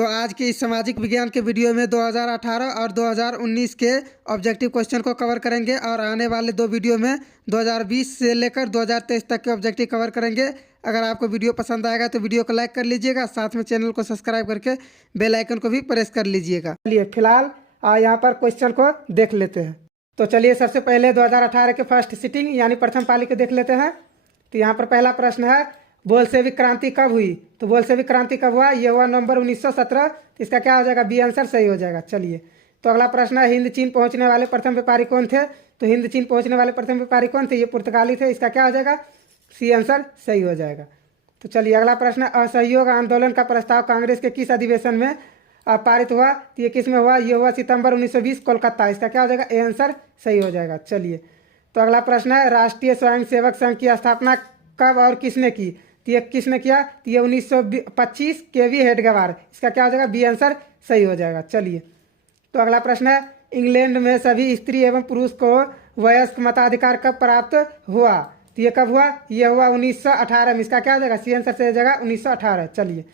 तो आज के इस सामाजिक विज्ञान के वीडियो में 2018 और 2019 के ऑब्जेक्टिव क्वेश्चन को कवर करेंगे और आने वाले दो वीडियो में 2020 से लेकर 2023 तक के ऑब्जेक्टिव कवर करेंगे। अगर आपको वीडियो पसंद आएगा तो वीडियो को लाइक कर लीजिएगा, साथ में चैनल को सब्सक्राइब करके बेल आइकन को भी प्रेस कर लीजिएगा। चलिए फिलहाल यहाँ पर क्वेश्चन को देख लेते हैं। तो चलिए सबसे पहले 2018 के फर्स्ट सिटिंग यानी प्रथम पाली को देख लेते हैं। तो यहाँ पर पहला प्रश्न है, बोल्शेविक क्रांति कब हुई? तो बोल्शेविक क्रांति कब हुआ? ये हुआ नवंबर 1917। तो इसका क्या हो जाएगा? बी आंसर सही हो जाएगा। चलिए तो अगला प्रश्न है, हिंद चीन पहुंचने वाले प्रथम व्यापारी कौन थे? तो हिंद चीन पहुंचने वाले प्रथम व्यापारी कौन थे? ये पुर्तगाली थे। इसका क्या हो जाएगा? सी आंसर सही हो जाएगा। तो चलिए अगला प्रश्न है, असहयोग आंदोलन का प्रस्ताव कांग्रेस के किस अधिवेशन में पारित हुआ? तो ये किस में हुआ? ये हुआ सितंबर 1920 कोलकाता। इसका क्या हो जाएगा? ए आंसर सही हो जाएगा। चलिए तो अगला प्रश्न है, राष्ट्रीय स्वयंसेवक संघ की स्थापना कब और किसने की? तो ये किसने किया? तो ये 1925 केवी हेडगेवार। इसका क्या हो जाएगा? बी आंसर सही हो जाएगा। चलिए तो अगला प्रश्न है, इंग्लैंड में सभी स्त्री एवं पुरुष को वयस्क मताधिकार कब प्राप्त हुआ? तो ये कब हुआ? ये हुआ 1918 में। इसका क्या हो जाएगा? सी आंसर सही हो जाएगा 1918। चलिए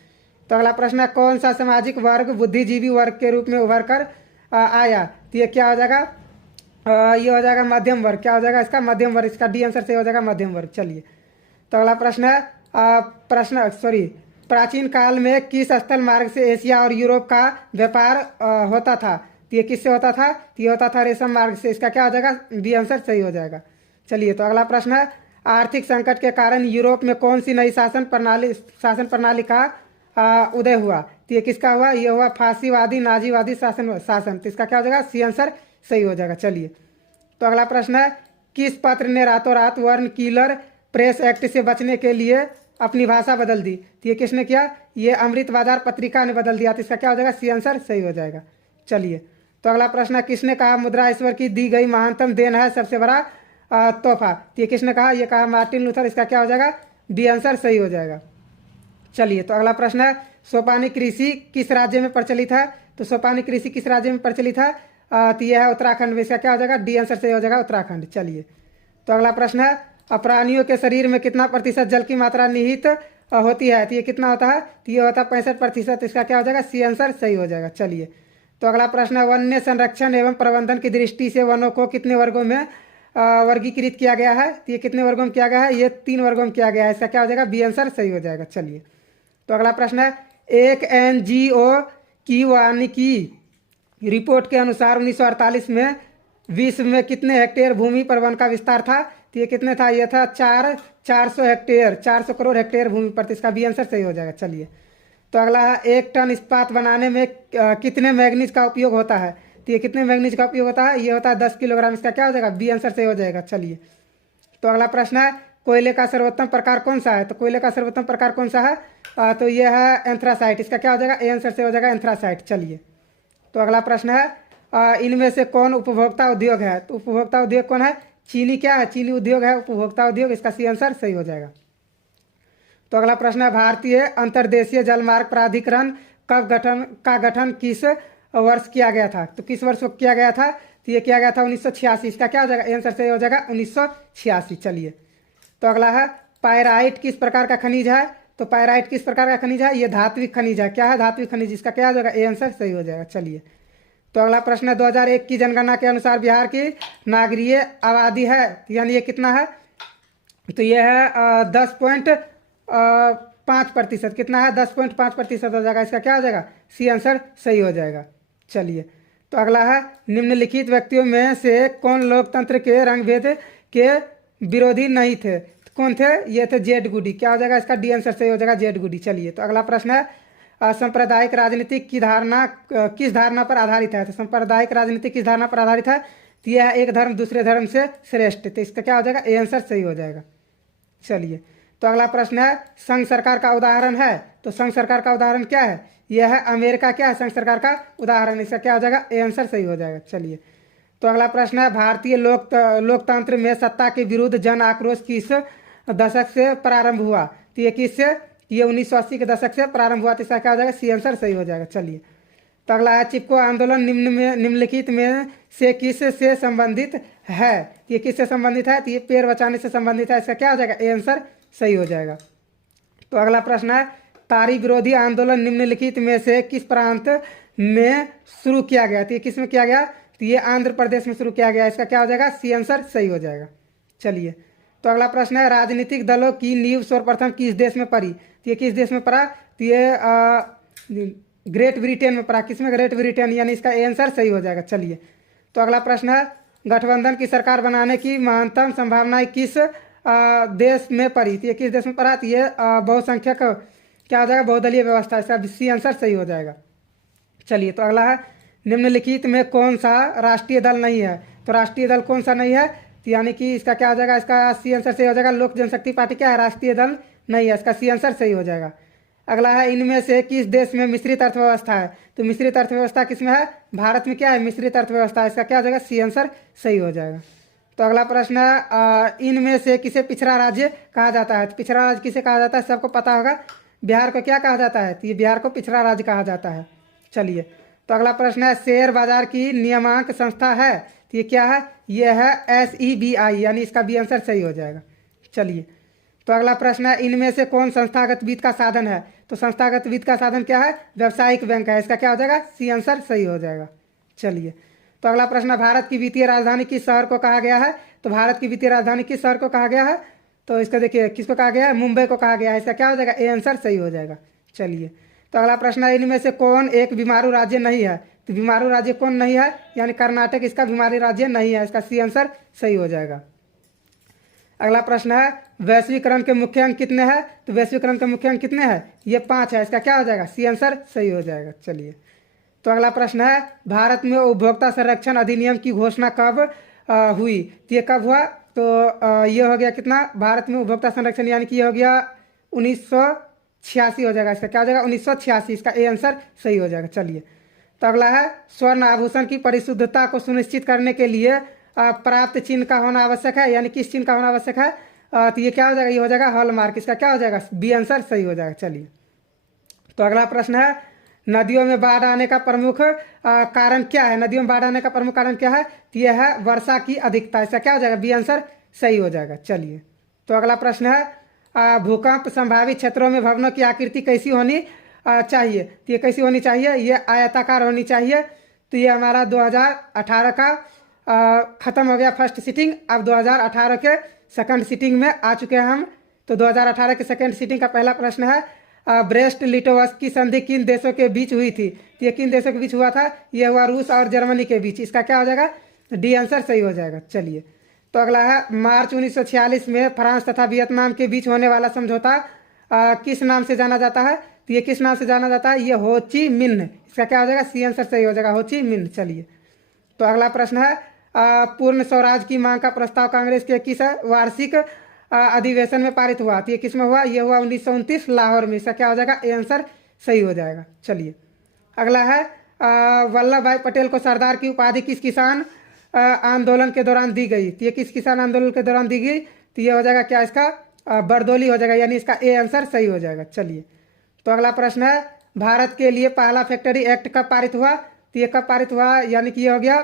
तो अगला प्रश्न है, कौन सा सामाजिक वर्ग बुद्धिजीवी वर्ग के रूप में उभर कर आया? तो ये क्या हो जाएगा? ये हो जाएगा मध्यम वर्ग। क्या हो जाएगा इसका? मध्यम वर्ग। इसका डी आंसर सही हो जाएगा मध्यम वर्ग। चलिए तो अगला प्रश्न है, प्राचीन काल में किस स्थल मार्ग से एशिया और यूरोप का व्यापार होता था? तो ये किससे होता था? तो ये होता था रेशम मार्ग से। इसका क्या हो जाएगा? बी आंसर सही हो जाएगा। चलिए तो अगला प्रश्न है, आर्थिक संकट के कारण यूरोप में कौन सी नई शासन प्रणाली का उदय हुआ? तो ये किसका हुआ? ये हुआ फांसीवादी नाजीवादी शासन। तो इसका क्या हो जाएगा? सी आंसर सही हो जाएगा। चलिए तो अगला प्रश्न है, किस पत्र ने रातों रात वर्ण किलर प्रेस एक्ट से बचने के लिए अपनी भाषा बदल दी? तो ये किसने किया? ये अमृत बाजार पत्रिका ने बदल दिया। तो इसका क्या हो जाएगा? सी आंसर सही हो जाएगा। चलिए तो अगला प्रश्न है, किसने कहा मुद्रा ईश्वर की दी गई महानतम देन है, सबसे बड़ा तोहफा? तो ये किसने कहा? ये कहा मार्टिन लूथर। इसका क्या हो जाएगा? बी आंसर सही हो जाएगा। चलिए तो अगला प्रश्न है, सोपानी कृषि किस राज्य में प्रचलित है? तो सोपानी कृषि किस राज्य में प्रचलित है? तो यह है उत्तराखंड में। इसका क्या हो जाएगा? डी आंसर सही हो जाएगा उत्तराखंड। चलिए तो अगला प्रश्न है, प्राणियों के शरीर में कितना प्रतिशत जल की मात्रा निहित होती है? तो ये कितना होता है? तो ये होता है 65%। इसका क्या हो जाएगा? सी आंसर सही हो जाएगा। चलिए तो अगला प्रश्न है, वन्य संरक्षण एवं प्रबंधन की दृष्टि से वनों को कितने वर्गों में वर्गीकृत किया गया है? तो ये कितने वर्गों में किया गया है? ये 3 वर्गों में किया गया है। इसका क्या हो जाएगा? बी आंसर सही हो जाएगा। चलिए तो अगला प्रश्न है, एक NGO की वानिकी रिपोर्ट के अनुसार 1948 में विश्व में कितने हेक्टेयर भूमि पर वन का विस्तार था? तो ये कितने था? ये था 400 हेक्टेयर, 400 करोड़ हेक्टेयर भूमि पर। तो इसका बी आंसर सही हो जाएगा। चलिए तो अगला है, 1 टन इस्पात बनाने में कितने मैग्नीज का उपयोग होता है? तो ये कितने मैग्नीज का उपयोग होता है? ये होता है 10 किलोग्राम। इसका क्या हो जाएगा? बी आंसर सही हो जाएगा। चलिए तो अगला प्रश्न है, कोयले का सर्वोत्तम प्रकार कौन सा है? तो कोयले का सर्वोत्तम प्रकार कौन सा है? तो ये है एंथ्रासाइट। इसका क्या हो जाएगा? ए आंसर से हो जाएगा एंथ्रासाइट। चलिए तो अगला प्रश्न है, इनमें से कौन उपभोक्ता उद्योग है? तो उपभोक्ता उद्योग कौन है? चीनी क्या है? चीनी उद्योग है उपभोक्ता उद्योग। इसका सी आंसर सही हो जाएगा। तो अगला प्रश्न है, भारतीय अंतर्देशीय जलमार्ग प्राधिकरण का गठन किस वर्ष किया गया था? तो किस वर्ष किया गया था? तो ये किया गया था 1986। इसका क्या हो जाएगा? आंसर सही हो जाएगा 1986। चलिए तो अगला है, पायराइट किस प्रकार का खनिज है? तो पायराइट किस प्रकार का खनिज है? ये धात्विक खनिज है। क्या है? धात्विक खनिज। इसका क्या हो जाएगा? ए आंसर सही हो जाएगा। चलिए तो अगला प्रश्न है, 2001 की जनगणना के अनुसार बिहार की नागरिक आबादी है, यानी ये कितना है? तो ये है 10.5%। कितना है? 10.5% हो जाएगा। इसका क्या हो जाएगा? सी आंसर सही हो जाएगा। चलिए तो अगला है, निम्नलिखित व्यक्तियों में से कौन लोकतंत्र के रंगभेद के विरोधी नहीं थे? तो कौन थे? ये थे जेड गुडी। क्या हो जाएगा? इसका डी आंसर सही हो जाएगा जेड गुडी। चलिए तो अगला प्रश्न है, सांप्रदायिक राजनीति की धारणा किस धारणा पर आधारित है? तो सांप्रदायिक राजनीति किस धारणा पर आधारित है? तो यह एक धर्म दूसरे धर्म से श्रेष्ठ। तो इसका क्या हो जाएगा? ए आंसर सही हो जाएगा। चलिए तो अगला प्रश्न है, संघ सरकार का उदाहरण है? तो संघ सरकार का उदाहरण क्या है? यह है अमेरिका। क्या है संघ सरकार का उदाहरण? इसका क्या हो जाएगा? ए आंसर सही हो जाएगा। चलिए तो अगला प्रश्न है, भारतीय लोकतंत्र में सत्ता के विरुद्ध जन आक्रोश किस दशक से प्रारंभ हुआ? तो ये किससे? ये 1980 के दशक से प्रारंभ हुआ। तो इसका क्या हो जाएगा? सी आंसर सही हो जाएगा। चलिए तो अगला है, चिपको आंदोलन निम्नलिखित में से किस से संबंधित है? ये किससे संबंधित है? तो ये पेड़ बचाने से संबंधित है। इसका क्या हो जाएगा? ए आंसर सही हो जाएगा। तो अगला प्रश्न है, तारी विरोधी आंदोलन निम्नलिखित में से किस प्रांत में शुरू किया गया? तो ये किस में किया गया? तो ये आंध्र प्रदेश में शुरू किया गया। इसका क्या हो जाएगा? सी आंसर सही हो जाएगा। चलिए, तो अगला प्रश्न है, राजनीतिक दलों की नींव सर्वप्रथम किस देश में पड़ी? तो ये किस देश में पड़ा? तो ये ग्रेट ब्रिटेन में पड़ा। किसमें? ग्रेट ब्रिटेन, यानी इसका आंसर सही हो जाएगा। चलिए, तो अगला प्रश्न है, गठबंधन की सरकार बनाने की महत्तम संभावनाएं किस देश में पड़ी? तो ये किस देश में पड़ा? तो ये बहुसंख्यक क्या हो जाएगा? बहुदलीय व्यवस्था। इसका सी आंसर सही हो जाएगा। चलिए, तो अगला है, निम्नलिखित में कौन सा राष्ट्रीय दल नहीं है? तो राष्ट्रीय दल कौन सा नहीं है? तो यानी कि इसका क्या हो जाएगा? इसका सी आंसर सही हो जाएगा। लोक जनशक्ति पार्टी क्या है? राष्ट्रीय दल नहीं है। इसका सी आंसर सही हो जाएगा। अगला है, इनमें से किस देश में मिश्रित अर्थव्यवस्था है? तो मिश्रित अर्थव्यवस्था किसमें है? भारत में क्या है? मिश्रित अर्थव्यवस्था। इसका क्या हो जाएगा? सी आंसर सही हो जाएगा। तो अगला प्रश्न है, इनमें से किसे पिछड़ा राज्य कहा जाता है? तो पिछड़ा राज्य किसे कहा जाता है? सबको पता होगा। बिहार को क्या कहा जाता है? तो ये बिहार को पिछड़ा राज्य कहा जाता है। चलिए, तो अगला प्रश्न है, शेयर बाजार की नियामक संस्था है? तो ये क्या है? ये है SEBI, यानी इसका बी आंसर सही हो जाएगा। चलिए, तो अगला प्रश्न है, इनमें से कौन संस्थागत वित्त का साधन है? तो संस्थागत वित्त का साधन क्या है? व्यावसायिक बैंक है। इसका क्या हो जाएगा? सी आंसर सही हो जाएगा। चलिए, तो अगला प्रश्न है, भारत की वित्तीय राजधानी किस शहर को कहा गया है? तो भारत की वित्तीय राजधानी किस शहर को कहा गया है? तो इसका देखिए, किसको कहा गया है? मुंबई को कहा गया है। इसका क्या हो जाएगा? ए आंसर सही हो जाएगा। चलिए, तो अगला प्रश्न है, इनमें से कौन एक बीमारू राज्य नहीं है? तो बीमारू राज्य कौन नहीं है? यानी कर्नाटक इसका बीमारी राज्य नहीं है। इसका सी आंसर सही हो जाएगा। अगला प्रश्न है, वैश्वीकरण के मुख्य अंक कितने हैं? तो वैश्वीकरण के मुख्य अंक कितने हैं? ये 5 है। इसका क्या हो जाएगा? सी आंसर सही हो जाएगा। चलिए, तो अगला प्रश्न है, भारत में उपभोक्ता संरक्षण अधिनियम की घोषणा कब हुई? तो ये कब हुआ? तो ये हो गया कितना? भारत में उपभोक्ता संरक्षण, यानी कि ये हो गया 1986 हो जाएगा। इसका क्या हो जाएगा? 1986। इसका ए आंसर सही हो जाएगा। चलिए, तो अगला है, स्वर्ण आभूषण की परिशुद्धता को सुनिश्चित करने के लिए प्राप्त चिन्ह का होना आवश्यक है, यानी किस चिन्ह का होना आवश्यक है? तो ये क्या हो जाएगा? ये हो जाएगा हॉलमार्क। इसका क्या हो जाएगा? बी आंसर सही हो जाएगा। चलिए, तो अगला प्रश्न है, नदियों में बाढ़ आने का प्रमुख कारण क्या है? नदियों में बाढ़ आने का प्रमुख कारण क्या है? तो यह है वर्षा की अधिकता। इसका क्या हो जाएगा? बी आंसर सही हो जाएगा। चलिए, तो अगला प्रश्न है, भूकंप संभावित क्षेत्रों में भवनों की आकृति कैसी होनी चाहिए? तो ये कैसी होनी चाहिए? ये आयताकार होनी चाहिए। तो ये हमारा 2018 का ख़त्म हो गया फर्स्ट सिटिंग। अब 2018 के सेकंड सिटिंग में आ चुके हैं हम। तो 2018 के सेकंड सिटिंग का पहला प्रश्न है, ब्रेस्ट लिटोवस्की की संधि किन देशों के बीच हुई थी? तो ये किन देशों के बीच हुआ था? ये हुआ रूस और जर्मनी के बीच। इसका क्या हो जाएगा? डी आंसर सही हो जाएगा। चलिए, तो अगला है, मार्च 1946 में फ्रांस तथा वियतनाम के बीच होने वाला समझौता किस नाम से जाना जाता है? तो ये किस नाम से जाना जाता है? ये हो ची मिन्ह। इसका क्या हो जाएगा? सी आंसर सही हो जाएगा, हो ची मिन्ह। चलिए, तो अगला प्रश्न है, पूर्ण स्वराज की मांग का प्रस्ताव कांग्रेस के किस वार्षिक अधिवेशन में पारित हुआ? तो ये किस में हुआ? ये हुआ 1929 लाहौर में। इसका क्या हो जाएगा? ए आंसर सही हो जाएगा। चलिए, अगला है, वल्लभ भाई पटेल को सरदार की उपाधि किस किसान आंदोलन के दौरान दी गई? तो ये किस किसान आंदोलन के दौरान दी गई? तो ये हो जाएगा क्या? इसका बरदौली हो जाएगा, यानी इसका ए आंसर सही हो जाएगा। चलिए, तो अगला प्रश्न है, भारत के लिए पहला फैक्ट्री एक्ट कब पारित हुआ? तो ये कब पारित हुआ? यानी कि ये हो गया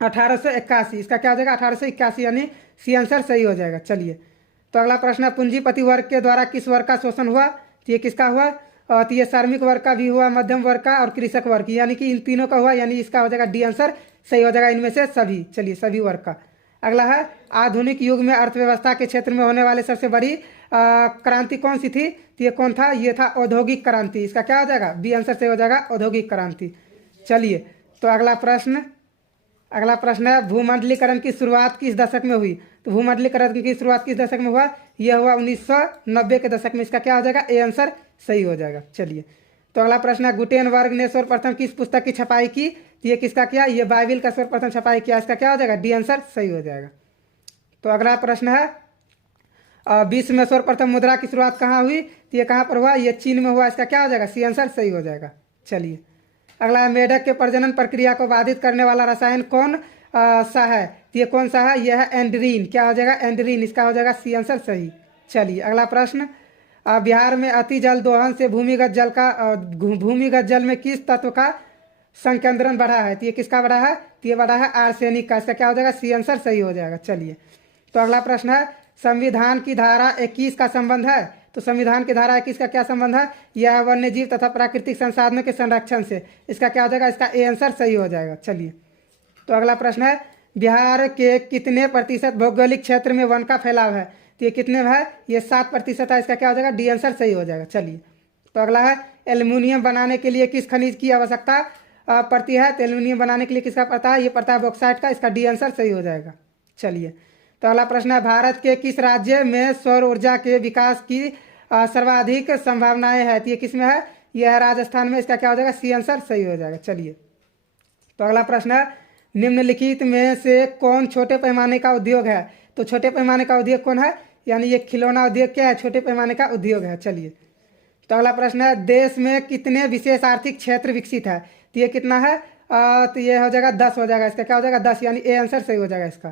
1881। इसका क्या हो जाएगा? 1881, यानी सी आंसर सही हो जाएगा। चलिए, तो अगला प्रश्न है, पूंजीपति वर्ग के द्वारा किस वर्ग का शोषण हुआ? तो ये किसका हुआ? तो ये श्रमिक वर्ग का भी हुआ, मध्यम वर्ग का और कृषक वर्ग, यानी कि इन तीनों का हुआ, यानी इसका हो जाएगा डी आंसर सही हो जाएगा, इनमें से सभी। चलिए, सभी वर्ग का। अगला है, आधुनिक युग में अर्थव्यवस्था के क्षेत्र में होने वाले सबसे बड़ी क्रांति कौन सी थी? तो ये कौन था? ये था औद्योगिक क्रांति। इसका क्या हो जाएगा? बी आंसर सही हो जाएगा, औद्योगिक क्रांति। चलिए, तो अगला प्रश्न है, भूमंडलीकरण की शुरुआत किस दशक में हुई? तो भूमंडलीकरण की शुरुआत किस दशक में हुआ? यह हुआ 1990 के दशक में। इसका क्या हो जाएगा? ए आंसर सही हो जाएगा। चलिए, तो अगला प्रश्न है, गुटेनबर्ग ने सर्वप्रथम किस पुस्तक की छपाई की? तो ये किसका किया? ये बाइबिल का सर्वप्रथम छपाई किया। इसका क्या हो जाएगा? डी आंसर सही हो जाएगा। तो अगला प्रश्न है, विश्व में सर्वप्रथम मुद्रा की शुरुआत कहाँ हुई? तो ये कहाँ पर हुआ? ये चीन में हुआ। इसका क्या हो जाएगा? सी आंसर सही हो जाएगा। चलिए, अगला है, मेढक के प्रजनन प्रक्रिया को बाधित करने वाला रसायन कौन सा है? तो ये कौन सा है? यह है एंड्रीन। क्या हो जाएगा? एंड्रीन। इसका हो जाएगा सी आंसर सही। चलिए, अगला प्रश्न, बिहार में अति जल दोहन से भूमिगत जल में किस तत्व का संकेंद्रण बढ़ा है? तो ये किसका बढ़ा है? तो ये बढ़ा है आर्सेनिक का। इसका क्या हो जाएगा? सी आंसर सही हो जाएगा। चलिए, तो अगला प्रश्न है, संविधान की धारा 21 का संबंध है? तो संविधान की धारा 21 का क्या संबंध है? यह है वन्य जीव तथा प्राकृतिक संसाधनों के संरक्षण से। इसका क्या हो जाएगा? इसका ए आंसर सही हो जाएगा। चलिए, तो अगला प्रश्न है, बिहार के कितने प्रतिशत भौगोलिक क्षेत्र में वन का फैलाव है? तो ये कितने में है? ये 7% है। इसका क्या हो जाएगा? डी आंसर सही हो जाएगा। चलिए, तो अगला है, एल्युमिनियम बनाने के लिए किस खनिज की आवश्यकता पड़ती है? तो एल्युमिनियम बनाने के लिए किसका पड़ता है? ये पड़ता है बॉक्साइट का। इसका डी आंसर सही हो जाएगा। चलिए, तो अगला प्रश्न है, भारत के किस राज्य में सौर ऊर्जा के विकास की सर्वाधिक संभावनाएं है? तो ये किस में है? यह है राजस्थान में। इसका क्या हो जाएगा? सी आंसर सही हो जाएगा। चलिए, तो अगला प्रश्न है, निम्नलिखित में से कौन छोटे पैमाने का उद्योग है? तो छोटे पैमाने का उद्योग कौन है? यानी ये खिलौना उद्योग क्या है? छोटे पैमाने का उद्योग है। चलिए, तो अगला प्रश्न है, देश में कितने विशेष आर्थिक क्षेत्र विकसित है? तो ये कितना है? तो ये हो जाएगा 10 हो जाएगा। इसका क्या हो जाएगा? 10, यानी ए आंसर सही हो जाएगा इसका।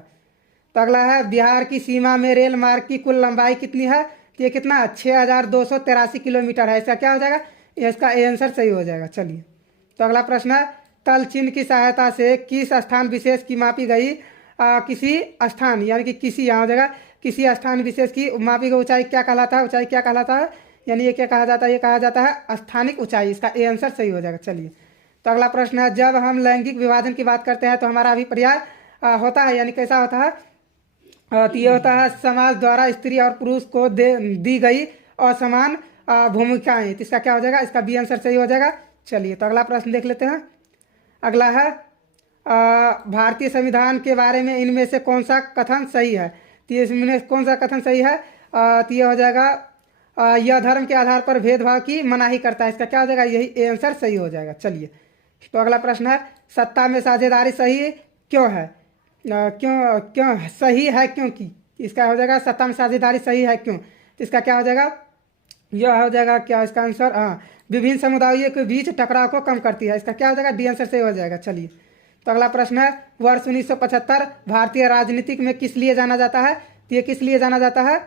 तो अगला है, बिहार की सीमा में रेल मार्ग की कुल लंबाई कितनी है? तो ये कितना है? 6283 किलोमीटर है। इसका क्या हो जाएगा? इसका ए आंसर सही हो जाएगा। चलिए, तो अगला प्रश्न है, तल चिन्ह की सहायता से किस स्थान विशेष की मापी गई किसी स्थान, यानी कि किसी, यहाँ हो जाएगा किसी स्थान विशेष की मापी गई ऊंचाई क्या कहलाता है? ऊंचाई क्या कहलाता है? यानी ये क्या कहा जाता है? ये कहा जाता है स्थानिक ऊंचाई। इसका ए आंसर सही हो जाएगा। चलिए, तो अगला प्रश्न है, जब हम लैंगिक विभाजन की बात करते हैं तो हमारा अभिप्राय होता है, यानी कैसा होता है? तो ये होता है समाज द्वारा स्त्री और पुरुष को दी गई असमान भूमिकाएं। तो इसका क्या हो जाएगा? इसका बी आंसर सही हो जाएगा। चलिए, तो अगला प्रश्न देख लेते हैं। अगला है, भारतीय संविधान के बारे में इनमें से कौन सा कथन सही है? तो इसमें कौन सा कथन सही है? तो ये हो जाएगा, यह धर्म के आधार पर भेदभाव की मनाही करता है। इसका क्या हो जाएगा? यही ए आंसर सही हो जाएगा। चलिए, तो अगला प्रश्न है, सत्ता में साझेदारी सही क्यों है? क्यों सही है? क्योंकि इसका हो जाएगा सत्ता में साझेदारी सही है क्यों? तो इसका क्या हो जाएगा? यह हो जाएगा क्या इसका आंसर? विभिन्न समुदायों के बीच टकराव को कम करती है। इसका क्या हो जाएगा? डी आंसर सही हो जाएगा। चलिए, तो अगला प्रश्न है, वर्ष 1975 भारतीय राजनीतिक में किस लिए जाना जाता है? तो ये किस लिए जाना जाता है?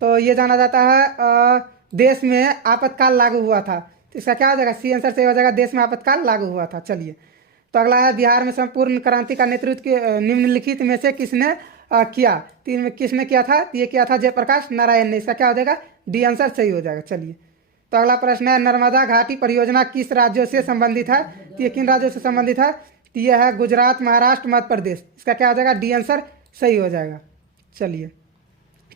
तो ये जाना जाता है देश में आपातकाल लागू हुआ था। तो इसका क्या हो जाएगा? सी आंसर सही हो जाएगा, देश में आपातकाल लागू हुआ था। चलिए, तो अगला है, बिहार में संपूर्ण क्रांति का नेतृत्व निम्नलिखित में से किसने किया? तो इनमें किसने किया था? तो ये किया था जयप्रकाश नारायण ने। इसका क्या हो जाएगा? डी आंसर सही हो जाएगा। चलिए, तो अगला प्रश्न है, नर्मदा घाटी परियोजना किस राज्यों से संबंधित है? तो ये किन राज्यों से संबंधित है? तो यह है गुजरात, महाराष्ट्र, मध्य प्रदेश। इसका क्या हो जाएगा? डी आंसर सही हो जाएगा। चलिए,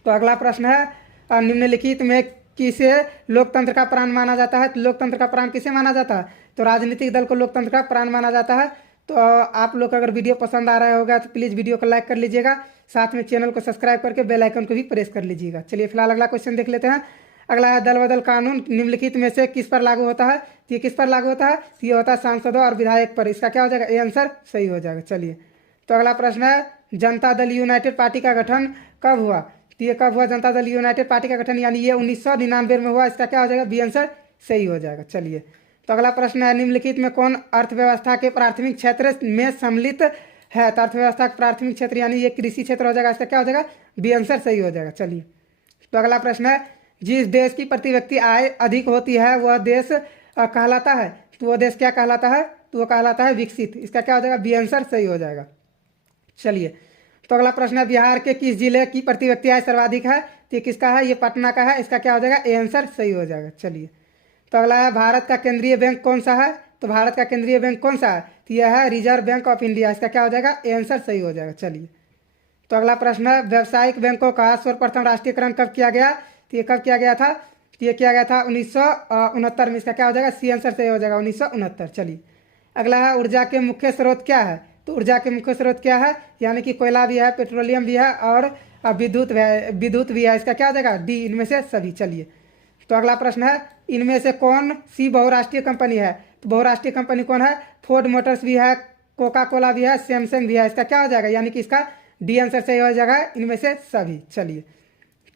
तो अगला प्रश्न है, निम्नलिखित में किसे लोकतंत्र का प्राण माना जाता है? तो लोकतंत्र का प्राण किसे माना जाता है? तो राजनीतिक दल को लोकतंत्र का प्राण माना जाता है। तो आप लोग अगर वीडियो पसंद आ रहा होगा तो प्लीज़ वीडियो को लाइक कर लीजिएगा, साथ में चैनल को सब्सक्राइब करके बेल आइकन को भी प्रेस कर लीजिएगा। चलिए, फिलहाल अगला क्वेश्चन देख लेते हैं। अगला है, दल बदल कानून निम्नलिखित में से किस पर लागू होता है? तो ये किस पर लागू होता है? तो ये होता है सांसदों और विधायक पर। इसका क्या हो जाएगा? ए आंसर सही हो जाएगा। चलिए, तो अगला प्रश्न है, जनता दल यूनाइटेड पार्टी का गठन कब हुआ? तो ये कब हुआ जनता दल यूनाइटेड पार्टी का गठन? यानी ये 1999 में हुआ। इसका क्या हो जाएगा? बी आंसर सही हो जाएगा। चलिए, तो अगला प्रश्न है, निम्नलिखित में कौन अर्थव्यवस्था के प्राथमिक क्षेत्र में सम्मिलित है? तो अर्थव्यवस्था का प्राथमिक क्षेत्र यानी ये कृषि क्षेत्र हो जाएगा। इसका क्या हो जाएगा? बी आंसर सही हो जाएगा। चलिए, तो अगला प्रश्न है, जिस देश की प्रति व्यक्ति आय अधिक होती है वह देश कहलाता है। तो वह देश क्या कहलाता है? तो वह कहलाता है विकसित। इसका क्या हो जाएगा? बी आंसर सही हो जाएगा। चलिए, तो अगला प्रश्न है, बिहार के किस जिले की प्रति व्यक्ति आय सर्वाधिक है? तो ये किसका है? ये पटना का है। इसका क्या हो जाएगा? ए आंसर सही हो जाएगा। चलिए, तो अगला है, भारत का केंद्रीय बैंक कौन सा है? तो भारत का केंद्रीय बैंक कौन सा है? तो यह है रिजर्व बैंक ऑफ इंडिया। इसका क्या हो जाएगा? ए आंसर सही हो जाएगा। चलिए, तो अगला प्रश्न है, व्यावसायिक बैंकों का सर्वप्रथम राष्ट्रीयकरण कब किया गया? तो ये कब किया गया था? तो ये किया गया था 1969 में। इसका क्या हो जाएगा? सी आंसर सही हो जाएगा, 1969। चलिए, अगला है, ऊर्जा के मुख्य स्रोत क्या है? तो ऊर्जा के मुख्य स्रोत क्या है? यानी कि कोयला भी है, पेट्रोलियम भी है और विद्युत भी है। इसका क्या हो जाएगा? डी, इनमें से सभी। चलिए, तो अगला प्रश्न है, इनमें से कौन सी बहुराष्ट्रीय कंपनी है? तो बहुराष्ट्रीय कंपनी कौन है? फोर्ड मोटर्स भी है, कोका कोला भी है, सैमसंग भी है। इसका क्या हो जाएगा? यानी कि इसका डी आंसर सही हो जाएगा, इनमें से सभी। चलिए,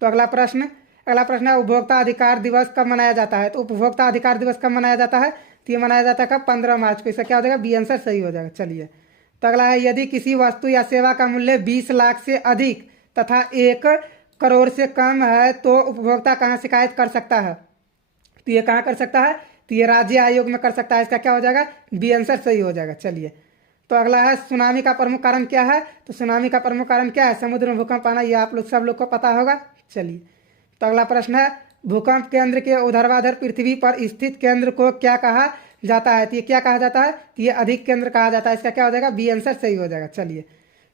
तो अगला प्रश्न है, उपभोक्ता अधिकार दिवस कब मनाया जाता है? तो उपभोक्ता अधिकार दिवस कब मनाया जाता है? तो ये मनाया जाता है कब? 15 मार्च को। इसका क्या हो जाएगा? बी आंसर सही हो जाएगा। चलिए, तो अगला है, यदि किसी वस्तु या सेवा का मूल्य 20 लाख से अधिक तथा 1 करोड़ से कम है तो उपभोक्ता कहाँ शिकायत कर सकता है? तो ये कहाँ कर सकता है? तो ये राज्य आयोग में कर सकता है। इसका क्या हो जाएगा? बी आंसर सही हो जाएगा। चलिए, तो अगला है, सुनामी का प्रमुख कारण क्या है? तो सुनामी का प्रमुख कारण क्या है? समुद्र में भूकंप आना। ये आप लोग सब लोग को पता होगा। चलिए, तो अगला प्रश्न है, भूकंप केंद्र के ऊर्ध्वाधर पृथ्वी पर स्थित केंद्र को क्या कहा जाता है? तो ये क्या कहा जाता है? तो ये अधिक केंद्र कहा जाता है। इसका क्या हो जाएगा? बी आंसर सही हो जाएगा। चलिए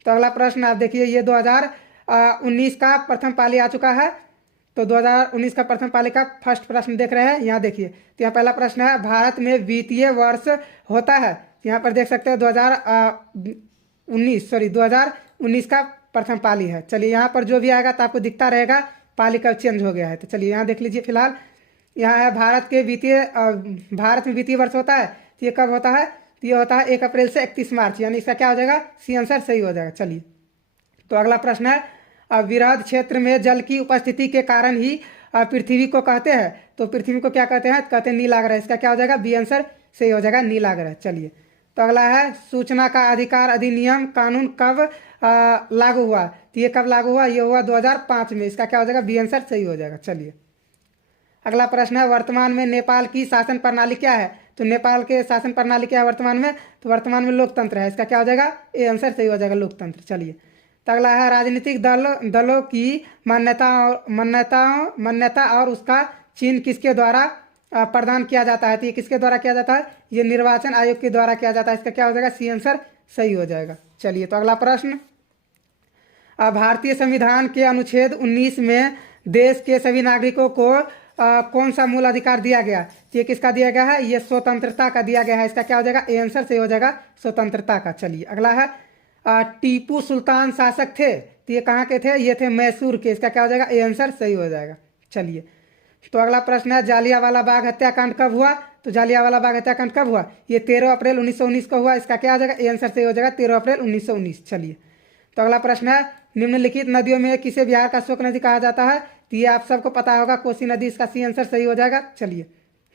तो अगला प्रश्न आप देखिए, ये 2019 का प्रथम पाली आ चुका है। तो 2019 का प्रथम पाली का फर्स्ट प्रश्न देख रहे हैं, यहाँ देखिए। तो यहाँ पहला प्रश्न है, भारत में वित्तीय वर्ष होता है? तो यहाँ पर देख सकते हैं 2019 का प्रथम पाली है। चलिए यहाँ पर जो भी आएगा तो आपको दिखता रहेगा, पाली कब चेंज हो गया है। तो चलिए यहाँ देख लीजिए। फिलहाल यहाँ है भारत में वित्तीय वर्ष होता है। तो ये कब होता है? तो ये होता है 1 अप्रैल से 31 मार्च, यानी इसका क्या हो जाएगा? सी आंसर सही हो जाएगा। चलिए तो अगला प्रश्न है, विराट क्षेत्र में जल की उपस्थिति के कारण ही पृथ्वी को कहते हैं। तो पृथ्वी को क्या कहते हैं? कहते हैं नीलाग्रह। इसका क्या हो जाएगा? बी आंसर सही हो जाएगा, नीलाग्रह। चलिए तो अगला है, सूचना का अधिकार अधिनियम कानून कब लागू हुआ? तो ये कब लागू हुआ? ये हुआ 2005 में। इसका क्या हो जाएगा? बी आंसर सही हो जाएगा। चलिए अगला प्रश्न है, वर्तमान में नेपाल की शासन प्रणाली क्या है? तो नेपाल के शासन प्रणाली क्या है वर्तमान में? तो वर्तमान में लोकतंत्र है। इसका क्या हो जाएगा? ए आंसर सही हो जाएगा, लोकतंत्र। चलिए तो अगला है, राजनीतिक दलों की मान्यता और उसका चिन्ह किसके द्वारा प्रदान किया जाता है? तो ये किसके द्वारा किया जाता है? ये निर्वाचन आयोग के द्वारा किया जाता है। इसका क्या हो जाएगा? सी आंसर सही हो जाएगा। चलिए तो अगला प्रश्न, भारतीय संविधान के अनुच्छेद 19 में देश के सभी नागरिकों को कौन सा मूल अधिकार दिया गया? ये किसका दिया गया है? ये स्वतंत्रता का दिया गया है। इसका क्या हो जाएगा? ए आंसर सही हो जाएगा, स्वतंत्रता का। चलिए अगला है, टीपू सुल्तान शासक थे, तो ये कहाँ के थे? ये थे मैसूर के। इसका क्या हो जाएगा? ए आंसर सही हो जाएगा। चलिए तो अगला प्रश्न है, जालियांवाला बाग हत्याकांड कब हुआ? तो जालियांवाला बाग हत्याकांड कब हुआ? ये 13 अप्रैल 1919 को हुआ। इसका क्या हो जाएगा? ए आंसर सही हो जाएगा, 13 अप्रैल 1919। चलिए तो अगला प्रश्न है, निम्नलिखित नदियों में किसे बिहार का शोक नदी कहा जाता है? तो ये आप सबको पता होगा, कोसी नदी। इसका सी आंसर सही हो जाएगा। चलिए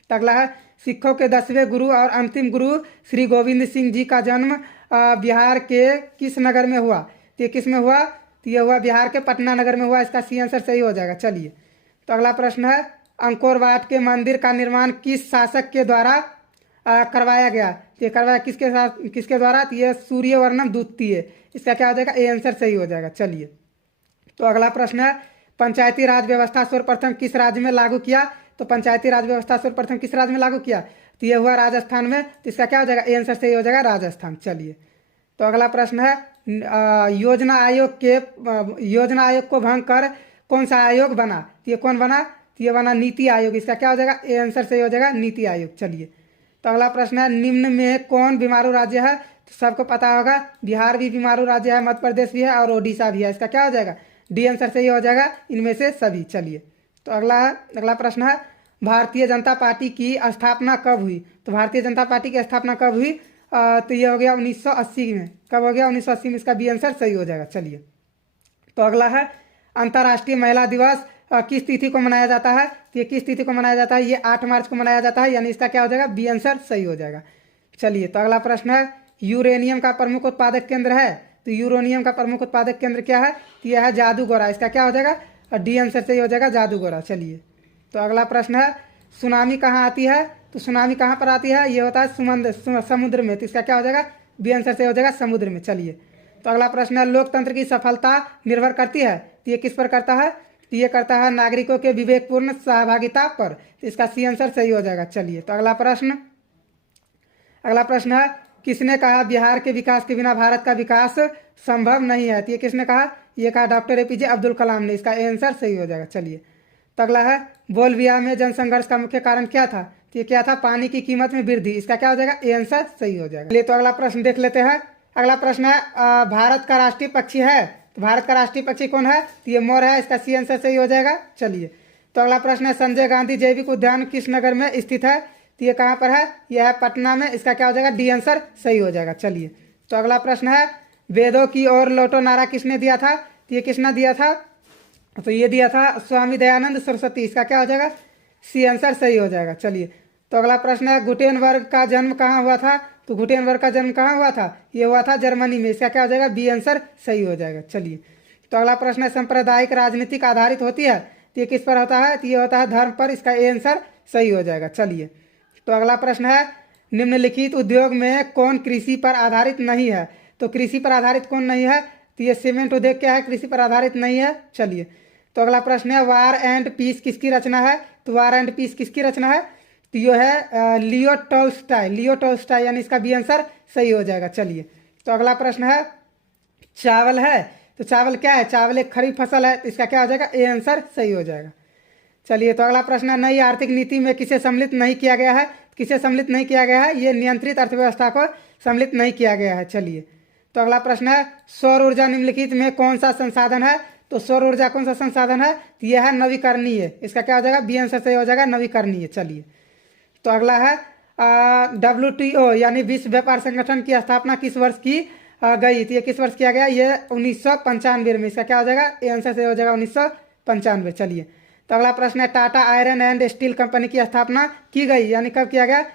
तो अगला है, सिखों के 10वें गुरु और अंतिम गुरु श्री गोविंद सिंह जी का जन्म बिहार के किस नगर में हुआ? तो ये किस में हुआ? तो ये हुआ बिहार के पटना नगर में हुआ। इसका सी आंसर सही हो जाएगा। चलिए तो अगला प्रश्न है, अंकोर वाट के मंदिर का निर्माण किस शासक के द्वारा करवाया गया? तो ये करवाया किसके द्वारा? तो ये सूर्यवर्मन द्वितीय। इसका क्या हो जाएगा? ए आंसर सही हो जाएगा। चलिए तो अगला प्रश्न है, पंचायती राज व्यवस्था सर्वप्रथम किस राज्य में लागू किया? तो पंचायती राज व्यवस्था सर्वप्रथम किस राज्य में लागू किया? तो ये हुआ राजस्थान में। तो इसका क्या हो जाएगा? ए आंसर सही हो जाएगा, राजस्थान। चलिए तो अगला प्रश्न है, योजना आयोग को भंग कर कौन सा आयोग बना? तो ये कौन बना? तो ये बना नीति आयोग। इसका क्या हो जाएगा? ए आंसर सही हो जाएगा, नीति आयोग। चलिए तो अगला प्रश्न है, निम्न में कौन बीमारू राज्य है? तो सबको पता होगा, बिहार भी बीमारू राज्य है, मध्य प्रदेश भी है और ओडिशा भी है। इसका क्या हो जाएगा? डी आंसर सही हो जाएगा, इनमें से सभी। चलिए तो अगला प्रश्न है, भारतीय जनता पार्टी की स्थापना कब हुई? तो भारतीय जनता पार्टी की स्थापना कब हुई? तो ये हो गया 1980 में। कब हो गया? 1980 में। इसका बी आंसर सही हो जाएगा। चलिए तो अगला है, अंतर्राष्ट्रीय महिला दिवस किस तिथि को मनाया जाता है? तो ये किस तिथि को मनाया जाता है? ये 8 मार्च को मनाया जाता है, यानी इसका क्या हो जाएगा? बी आंसर सही हो जाएगा। चलिए तो अगला प्रश्न है, यूरेनियम का प्रमुख उत्पादक केंद्र है? तो यूरेनियम का प्रमुख उत्पादक केंद्र क्या है? तो यह है जादूगोरा। इसका क्या हो जाएगा? डी आंसर सही हो जाएगा, जादूगोरा। चलिए तो अगला प्रश्न है, सुनामी कहाँ आती है? तो सुनामी कहाँ पर आती है? ये होता है समुद्र में। तो इसका क्या हो जाएगा? बी आंसर सही हो जाएगा, समुद्र में। चलिए तो अगला प्रश्न है, लोकतंत्र की सफलता निर्भर करती है? तो ये किस पर करता है? तो ये करता है नागरिकों के विवेकपूर्ण सहभागिता पर। तो इसका सी आंसर सही हो जाएगा। चलिए तो अगला प्रश्न है, किसने कहा बिहार के विकास के बिना भारत का विकास संभव नहीं है? तो ये किसने कहा? ये कहा डॉक्टर एपीजे अब्दुल कलाम ने। इसका आंसर सही हो जाएगा। चलिए तो अगला है, बोलविया में जनसंघर्ष का मुख्य कारण क्या था? तो ये क्या था? पानी की कीमत में वृद्धि। इसका क्या हो जाएगा? आंसर सही हो जाएगा। चलिए तो अगला प्रश्न देख लेते हैं। अगला प्रश्न है, भारत का राष्ट्रीय पक्षी है? तो भारत का राष्ट्रीय पक्षी कौन है? तो ये मोर है। इसका सी आंसर सही हो जाएगा। चलिए तो अगला प्रश्न है, संजय गांधी जैविक उद्यान किस नगर में स्थित है? तो ये कहाँ पर है? यह है पटना में। इसका क्या हो जाएगा? डी आंसर सही हो जाएगा। चलिए तो अगला प्रश्न है, वेदों की ओर लौटो नारा किसने दिया था? तो ये किसने दिया था? तो ये दिया था स्वामी दयानंद सरस्वती। इसका क्या हो जाएगा? सी आंसर सही हो जाएगा। चलिए तो अगला प्रश्न है, गुटेनबर्ग का जन्म कहाँ हुआ था? तो गुटेनबर्ग का जन्म कहाँ हुआ था? ये हुआ था जर्मनी में। इसका क्या हो जाएगा? बी आंसर सही हो जाएगा। चलिए तो अगला प्रश्न है, सांप्रदायिक राजनीतिक आधारित होती है? तो ये किस पर होता है? तो ये होता है धर्म पर। इसका आंसर सही हो जाएगा। चलिए तो अगला प्रश्न है, निम्नलिखित उद्योग में कौन कृषि पर आधारित नहीं है? तो कृषि पर आधारित कौन नहीं है? तो ये सीमेंट उद्योग क्या है? कृषि पर आधारित नहीं है। चलिए तो अगला प्रश्न है वार एंड पीस किसकी रचना है? तो वार एंड पीस किसकी रचना है? तो ये है लियो टॉल्स्टॉय। लियो टॉल्स्टॉय यानी इसका बी आंसर सही हो जाएगा। चलिए, तो अगला प्रश्न है चावल है, तो चावल क्या है? चावल एक खरीफ फसल है, तो इसका क्या हो जाएगा? ए आंसर सही हो जाएगा। चलिए, तो अगला प्रश्न है नई आर्थिक नीति में किसे सम्मिलित नहीं किया गया है? किसे सम्मिलित नहीं किया गया है? ये नियंत्रित अर्थव्यवस्था को सम्मिलित नहीं किया गया है। चलिए, तो अगला प्रश्न है सौर ऊर्जा निम्नलिखित में कौन सा संसाधन है? तो सौर ऊर्जा कौन सा संसाधन है? तो यह है नवीकरणीय। इसका क्या हो जाएगा? बी आंसर सही हो जाएगा, नवीकरणीय। चलिए, तो अगला है WTO यानी विश्व व्यापार संगठन की स्थापना किस वर्ष की गई? तो ये किस वर्ष किया गया? ये 1995 में। इसका क्या हो जाएगा? ये आंसर सही हो जाएगा 1995। चलिए, तो अगला प्रश्न है Tata iron and steel company की स्थापना की गई यानी कब किया गया?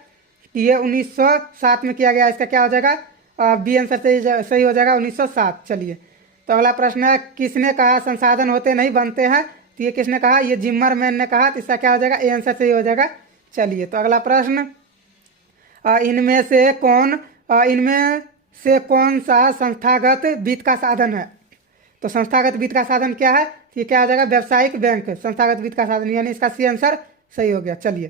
ये 1907 में किया गया। इसका क्या हो जाएगा? बी आंसर सही हो जाएगा 1907। चलिए, तो अगला प्रश्न है किसने कहा संसाधन होते नहीं बनते हैं? तो ये किसने कहा? ये जिम्मरमैन ने कहा। तो इसका क्या हो जाएगा? ए आंसर सही हो जाएगा। चलिए, तो अगला प्रश्न इनमें से कौन सा संस्थागत वित्त का साधन है? तो संस्थागत वित्त का साधन क्या है? ये क्या हो जाएगा? व्यावसायिक बैंक संस्थागत वित्त का साधन, यानी इसका सी आंसर सही हो गया। चलिए,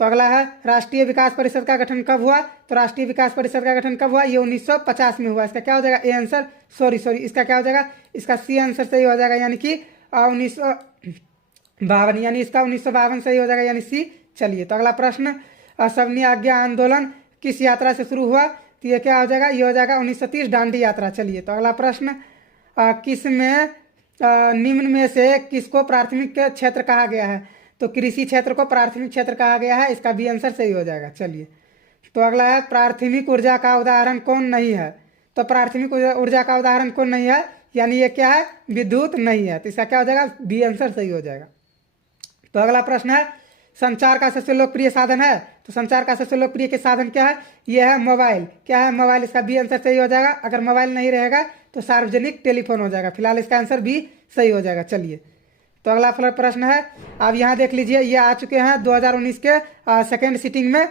तो अगला है राष्ट्रीय विकास परिषद का गठन कब हुआ? तो राष्ट्रीय विकास परिषद का गठन कब हुआ? ये 1950 में हुआ। इसका क्या हो जाएगा? ए आंसर सॉरी इसका क्या हो जाएगा? इसका सी आंसर सही हो जाएगा, यानी कि 1952, यानी इसका 1952 सही हो जाएगा, यानी सी। चलिए, तो अगला प्रश्न असवनी आज्ञा आंदोलन किस यात्रा से शुरू हुआ? तो ये क्या हो जाएगा? ये हो जाएगा 1930 दांडी यात्रा। चलिए, तो अगला प्रश्न किस में निम्न में से किसको प्राथमिक क्षेत्र कहा गया है? तो कृषि क्षेत्र को प्राथमिक क्षेत्र कहा गया है। इसका बी आंसर सही हो जाएगा। चलिए, तो अगला है प्राथमिक ऊर्जा का उदाहरण कौन नहीं है? तो प्राथमिक ऊर्जा का उदाहरण कौन नहीं है? यानी ये क्या है? विद्युत नहीं है। तो इसका क्या हो जाएगा? बी आंसर सही हो जाएगा। तो अगला प्रश्न है संचार का सबसे लोकप्रिय साधन है? तो संचार का सबसे लोकप्रिय के साधन क्या है? यह है मोबाइल। क्या है? मोबाइल। इसका बी आंसर सही हो जाएगा। अगर मोबाइल नहीं रहेगा तो सार्वजनिक टेलीफोन हो जाएगा। फिलहाल इसका आंसर भी सही हो जाएगा। चलिए, तो अगला प्रश्न है आप यहाँ देख लीजिए, ये आ चुके हैं 2019 के सेकेंड सिटिंग में।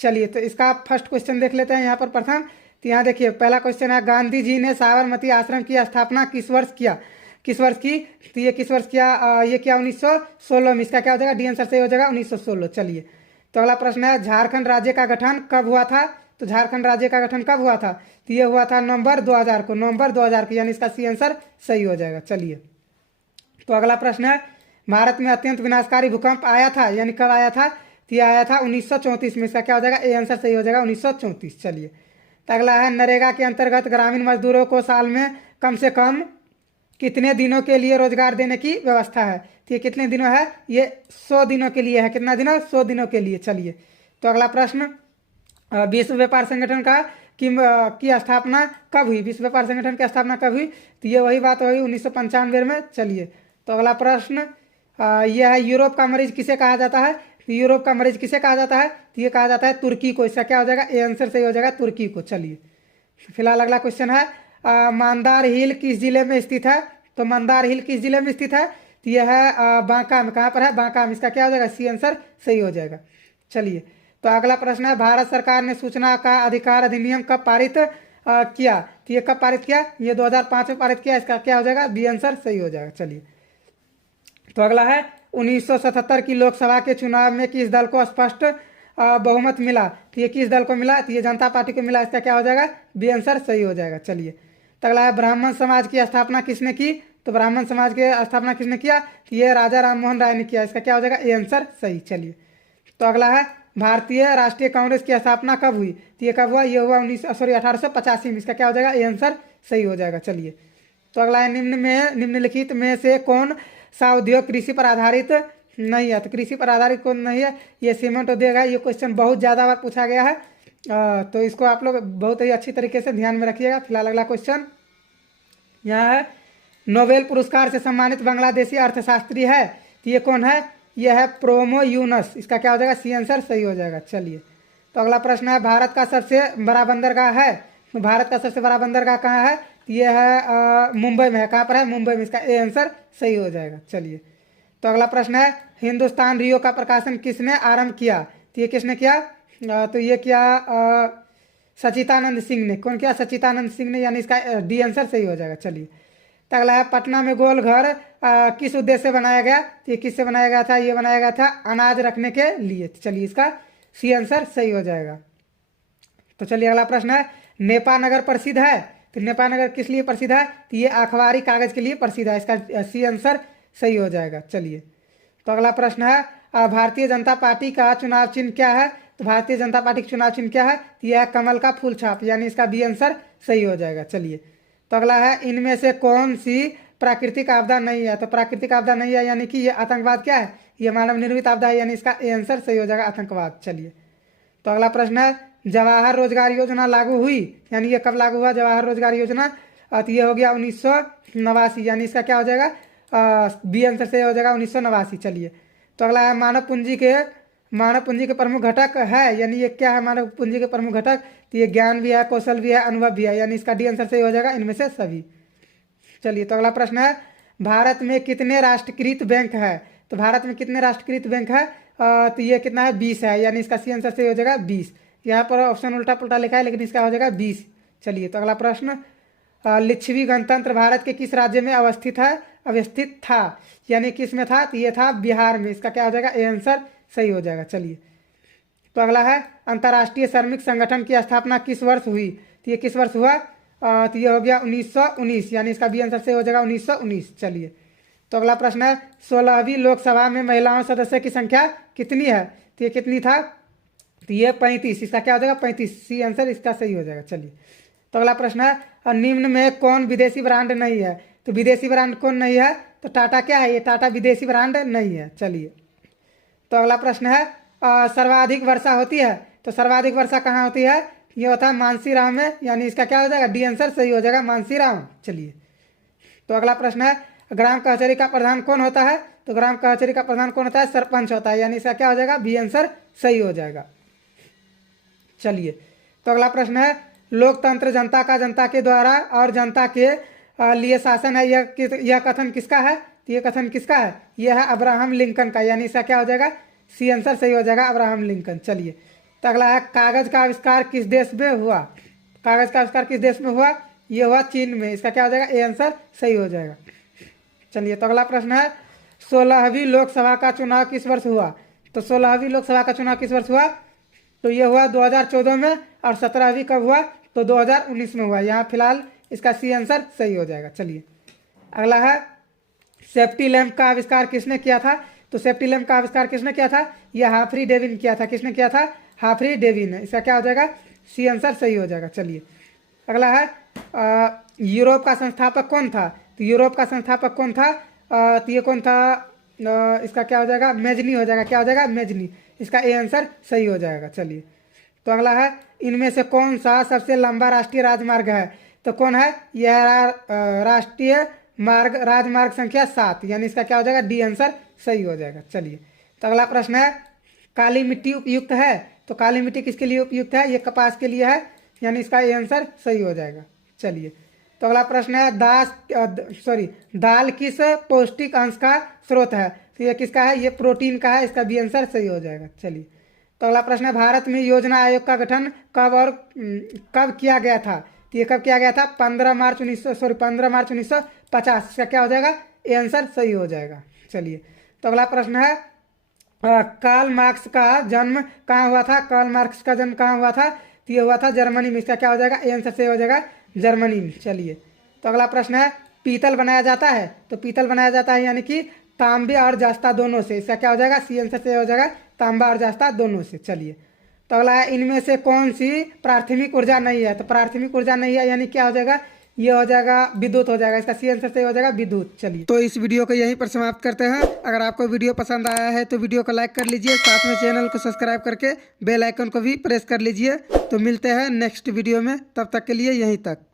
चलिए, तो इसका फर्स्ट क्वेश्चन देख लेते हैं यहाँ पर प्रथम। तो यहाँ देखिए पहला क्वेश्चन है गांधी जी ने साबरमती आश्रम की स्थापना किस वर्ष किया? किस वर्ष की? तो ये किस वर्ष किया? ये किया 1916 में। इसका क्या हो जाएगा? डी आंसर सही हो जाएगा 1916। चलिए, तो अगला प्रश्न है झारखंड राज्य का गठन कब हुआ था? तो झारखंड राज्य का गठन कब हुआ था? तो ये हुआ था नवंबर 2000 को। नवंबर 2000 को, यानी इसका सी आंसर सही हो जाएगा। चलिए, तो अगला प्रश्न है भारत में अत्यंत विनाशकारी भूकंप आया था यानी कब आया था? तो यह आया था 1934 में। इसका क्या हो जाएगा? ए आंसर सही हो जाएगा 1934। चलिए, तो अगला है नरेगा के अंतर्गत ग्रामीण मजदूरों को साल में कम से कम कितने दिनों के लिए रोजगार देने की व्यवस्था है? तो ये कितने दिनों है? ये 100 दिनों के लिए है। कितना दिनों? 100 दिनों के लिए। चलिए, तो अगला प्रश्न विश्व व्यापार संगठन का की स्थापना कब हुई? विश्व व्यापार संगठन की स्थापना कब हुई? तो ये वही बात हुई 1995 में। चलिए, तो अगला प्रश्न यह है यूरोप का मरीज किसे कहा जाता है? तो यूरोप का मरीज किसे कहा जाता है? तो ये कहा जाता है तुर्की को। इसका क्या हो जाएगा? ए आंसर सही हो जाएगा तुर्की को। चलिए, फिलहाल अगला क्वेश्चन है मंदार हिल किस जिले में स्थित है? तो मंदार हिल किस जिले में स्थित है? तो यह है बांका में। कहाँ पर है? बांका में। इसका क्या हो जाएगा? सी आंसर सही हो जाएगा। चलिए, तो अगला प्रश्न है भारत सरकार ने सूचना का अधिकार अधिनियम कब पारित किया? तो ये कब पारित किया? ये 2005 में पारित किया। इसका क्या हो जाएगा? बी आंसर सही हो जाएगा। चलिए, तो अगला है 1977 की लोकसभा के चुनाव में किस दल को स्पष्ट बहुमत मिला? तो ये किस दल को मिला? तो ये जनता पार्टी को मिला। इसका क्या हो जाएगा? बी आंसर सही हो जाएगा। चलिए, तो अगला है ब्राह्मण समाज की स्थापना किसने की? तो ब्राह्मण समाज की स्थापना किसने किया? तो ये राजा राममोहन राय ने किया। इसका क्या हो जाएगा? ए आंसर सही। चलिए, तो अगला है भारतीय राष्ट्रीय कांग्रेस की स्थापना कब हुई? तो ये कब हुआ? ये हुआ 1885 में। इसका क्या हो जाएगा? ए आंसर सही हो जाएगा। चलिए, तो अगला है निम्नलिखित में से कौन सा उद्योग कृषि पर आधारित नहीं है? तो कृषि पर आधारित कौन नहीं है? ये सीमेंट उद्योग है। ये क्वेश्चन बहुत ज़्यादा बार पूछा गया है, तो इसको आप लोग बहुत ही अच्छी तरीके से ध्यान में रखिएगा। फिलहाल अगला क्वेश्चन यहाँ है नोबेल पुरस्कार से सम्मानित बांग्लादेशी अर्थशास्त्री है। तो ये कौन है? यह है प्रोमो यूनस। इसका क्या हो जाएगा? सी आंसर सही हो जाएगा। चलिए, तो अगला प्रश्न है भारत का सबसे बड़ा बंदरगाह है? तो भारत का सबसे बड़ा बंदरगाह कहाँ है? तो ये है मुंबई में है। कहाँ पर है? मुंबई में। इसका ए आंसर सही हो जाएगा। चलिए, तो अगला प्रश्न है हिंदुस्तान रियो का प्रकाशन किसने आरंभ किया? तो ये किसने किया? तो ये किया सचितानंद सिंह ने। कौन किया? सचितानंद सिंह ने, यानी इसका डी आंसर सही हो जाएगा। चलिए, तो अगला है पटना में गोल घर किस उद्देश्य से बनाया गया? तो ये किससे बनाया गया था? ये बनाया गया था अनाज रखने के लिए। तो चलिए इसका सी आंसर सही हो जाएगा। तो चलिए अगला प्रश्न है, नेपा नगर प्रसिद्ध है। तो नेपा नगर किस लिए प्रसिद्ध है? तो ये अखबारी कागज के लिए प्रसिद्ध है। इसका सी आंसर सही हो जाएगा। चलिए तो अगला प्रश्न है, भारतीय जनता पार्टी का चुनाव चिन्ह क्या है? तो भारतीय जनता पार्टी का चुनाव चिन्ह क्या है? तो यह कमल का फूल छाप, यानी इसका बी आंसर सही हो जाएगा। चलिए तो अगला है, इनमें से कौन सी प्राकृतिक आपदा नहीं है? तो प्राकृतिक आपदा नहीं है यानी कि ये आतंकवाद क्या है? ये मानव निर्मित आपदा है, यानी इसका ए आंसर सही हो जाएगा आतंकवाद। चलिए तो अगला प्रश्न है, जवाहर रोजगार योजना लागू हुई, यानी ये कब लागू हुआ जवाहर रोजगार योजना? तो ये हो गया 1989, यानी इसका क्या हो जाएगा? बी आंसर से हो जाएगा 1989। चलिए तो अगला है, मानव पूंजी के प्रमुख घटक है, यानी ये क्या है मानव पूंजी के प्रमुख घटक? तो ये ज्ञान भी है, कौशल भी है, अनुभव भी है, यानी इसका डी आंसर सही हो जाएगा इनमें से सभी। चलिए तो अगला प्रश्न है, भारत में कितने राष्ट्रीयकृत बैंक है? तो भारत में कितने राष्ट्रीयकृत बैंक है? तो ये कितना है? 20 है, यानी इसका सी आंसर सही हो जाएगा 20। यहाँ पर ऑप्शन उल्टा पुल्टा लिखा है, लेकिन इसका हो जाएगा 20। चलिए तो अगला प्रश्न, लिच्छवी गणतंत्र भारत के किस राज्य में अवस्थित था, यानी किस में था? तो ये था बिहार में, इसका क्या हो जाएगा? ए आंसर सही हो जाएगा। चलिए तो अगला है, अंतर्राष्ट्रीय श्रमिक संगठन की स्थापना किस वर्ष हुई? तो ये किस वर्ष हुआ? तो ये हो गया 1919, यानी इसका बी आंसर सही हो जाएगा 1919। चलिए तो अगला प्रश्न है, 16वीं लोकसभा में महिलाओं सदस्य की संख्या कितनी है? तो ये कितनी था? तो ये 35, इसका क्या हो जाएगा? 35, सी आंसर इसका सही हो जाएगा। चलिए तो अगला प्रश्न है, निम्न में कौन विदेशी ब्रांड नहीं है? तो विदेशी ब्रांड कौन नहीं है? तो टाटा क्या है? ये टाटा विदेशी ब्रांड नहीं है। चलिए तो अगला प्रश्न है, सर्वाधिक वर्षा होती है। तो सर्वाधिक वर्षा कहाँ होती है? ये होता है मानसीराम में, यानी इसका क्या हो जाएगा? डी आंसर सही हो जाएगा मानसीराम। चलिए तो अगला प्रश्न है, ग्राम कचहरी का प्रधान कौन होता है? तो ग्राम कचहरी का प्रधान कौन होता है? सरपंच होता है, यानी इसका क्या हो जाएगा? बी आंसर सही हो जाएगा। चलिए तो अगला प्रश्न है, लोकतंत्र जनता का जनता के द्वारा और जनता के लिए शासन है, यह कथन किसका है? तो ये कथन किसका है? यह है अब्राहम लिंकन का, यानी इसका क्या हो जाएगा? सी आंसर सही हो जाएगा अब्राहम लिंकन। चलिए तो अगला है, कागज का आविष्कार किस देश में हुआ? कागज का आविष्कार किस देश में हुआ? ये हुआ चीन में, इसका क्या हो जाएगा? ए आंसर सही हो जाएगा। चलिए तो अगला प्रश्न है, 16वीं लोकसभा का चुनाव किस वर्ष हुआ? तो 16वीं लोकसभा का चुनाव किस वर्ष हुआ? तो ये हुआ 2014 में, और 17वीं कब हुआ? तो 2019 में हुआ। यहाँ फिलहाल इसका सी आंसर सही हो जाएगा। चलिए अगला है, सेफ्टी लैंप का आविष्कार किसने किया था? तो सेफ्टी लैंप का आविष्कार किसने किया था? यह हाफरी डेविन किया था। किसने किया था? हाफरी डेविन। इसका क्या हो जाएगा? सी आंसर सही हो जाएगा। चलिए अगला है, यूरोप का संस्थापक कौन था? तो यूरोप का संस्थापक कौन था? तो ये कौन था? इसका क्या हो जाएगा? मेजनी हो जाएगा। क्या हो जाएगा? मेजनी। इसका ए आंसर सही हो जाएगा। चलिए तो अगला है, इनमें से कौन सा सबसे लंबा राष्ट्रीय राजमार्ग है? तो कौन है? यह राष्ट्रीय राजमार्ग संख्या 7, यानी इसका क्या हो जाएगा? डी आंसर सही हो जाएगा। चलिए तो अगला प्रश्न है, काली मिट्टी उपयुक्त है? तो काली मिट्टी किसके लिए उपयुक्त है? ये कपास के लिए है, यानी इसका ए आंसर सही हो जाएगा। चलिए तो अगला प्रश्न है, दाल किस पौष्टिक अंश का स्रोत है? तो ये किसका है? ये प्रोटीन का है, इसका बी आंसर सही हो जाएगा। चलिए तो अगला प्रश्न है, भारत में योजना आयोग का गठन कब किया गया था? तो ये कब किया गया था? 15 मार्च 1950। इसका क्या हो जाएगा? ए आंसर सही हो जाएगा। चलिए तो अगला प्रश्न है, कार्ल मार्क्स का जन्म कहाँ हुआ था? कार्ल मार्क्स का जन्म कहाँ हुआ था? तो ये हुआ था जर्मनी में। इसका क्या हो जाएगा? ए आंसर सही हो जाएगा जर्मनी में। चलिए तो अगला प्रश्न है, पीतल बनाया जाता है? तो पीतल बनाया जाता है यानी कि तांबे और जास्ता दोनों से। इसका क्या हो जाएगा? सी आंसर से हो जाएगा तांबा और जास्ता दोनों से। चलिए तो अगला है, इनमें से कौन सी प्राथमिक ऊर्जा नहीं है? तो प्राथमिक ऊर्जा नहीं है यानी क्या हो जाएगा? ये हो जाएगा विद्युत हो जाएगा। इसका सी आंसर से हो जाएगा विद्युत। चलिए तो इस वीडियो को यहीं पर समाप्त करते हैं। अगर आपको वीडियो पसंद आया है तो वीडियो को लाइक कर लीजिए, साथ में चैनल को सब्सक्राइब करके बेल आइकन को भी प्रेस कर लीजिए। तो मिलते हैं नेक्स्ट वीडियो में, तब तक के लिए यहीं तक।